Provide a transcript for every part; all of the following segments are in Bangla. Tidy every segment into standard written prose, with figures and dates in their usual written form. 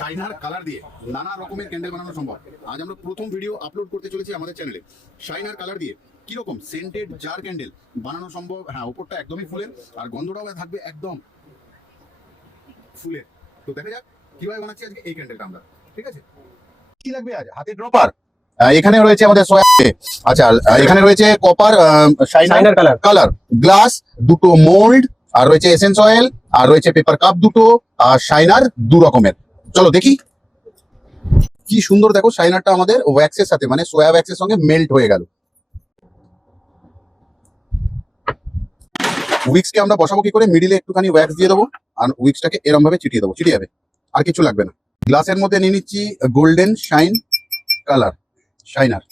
চাইনার কালার দিয়ে নানা রকমের ক্যান্ডেল বানানো সম্ভব। আজ আমরা প্রথম ভিডিও আপলোড করতে চলেছি আমাদের চ্যানেলে। চাইনার কালার দিয়ে কিরকম সেন্টেড জার ক্যান্ডেল বানানো সম্ভব। হ্যাঁ, উপরটা একদমই ফুলের আর গন্ধটাও থাকবে একদম ফুলের। তো দেখা যাক কিভাবে বানাচ্ছি আজকে এই ক্যান্ডেলটা আমরা। ঠিক আছে, কি লাগবে আজ? হাতে ড্রপার, এখানে রয়েছে আমাদের আচ্ছা, এখানে রয়েছে কপার শাইনার কালার, গ্লাস দুটো, মোল্ড, আর রয়েছে এসেন্স অয়েল, আর রয়েছে পেপার কাপ দুটো, আর শাইনার দু রকমের। চলো দেখি কি সুন্দর। দেখো শাইনারটা আমাদের ওয়্যাক্সের সাথে মানে সোয়া ওয়্যাক্সের সঙ্গে মেল্ট হয়ে গেল। উইক্সকে আমরা বসাবো কি করে? মিডিলে একটুখানি ওয়্যাক্স দিয়ে দেবো আর উইক্সটাকে এরম ভাবে চিটিয়ে দেবো, চিটিয়ে যাবে, আর কিছু লাগবে না। গ্লাসের মধ্যে নিয়ে নিচ্ছি গোল্ডেন শাইন কালার শাইনার।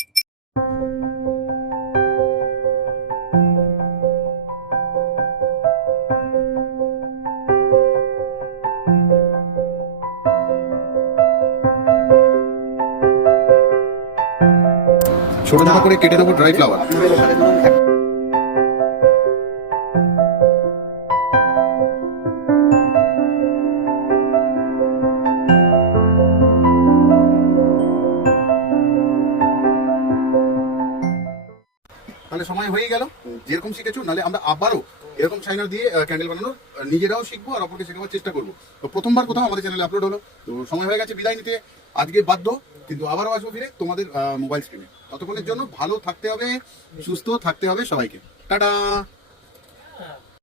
ছোট ছোট করে কেটে দেবো ড্রাই ফ্লাওয়ার। তাহলে সময় হয়ে গেল। যেরকম শিখেছো, নাহলে আমরা আবারও এরকম শাইনার দিয়ে ক্যান্ডেল বানানোর নিজেরাও শিখবো আর অপরকে শেখাবার চেষ্টা করবো। তো প্রথমবার কোথাও আমাদের চ্যানেলে আপলোড হলো, তো সময় হয়ে গেছে বিদায় নিতে। আজকে বাধ্য, কিন্তু আবারও আসবো ফিরে তোমাদের মোবাইল স্ক্রিনে। ততক্ষণের জন্য ভালো থাকতে হবে, সুস্থ থাকতে হবে সবাইকে। টাটা।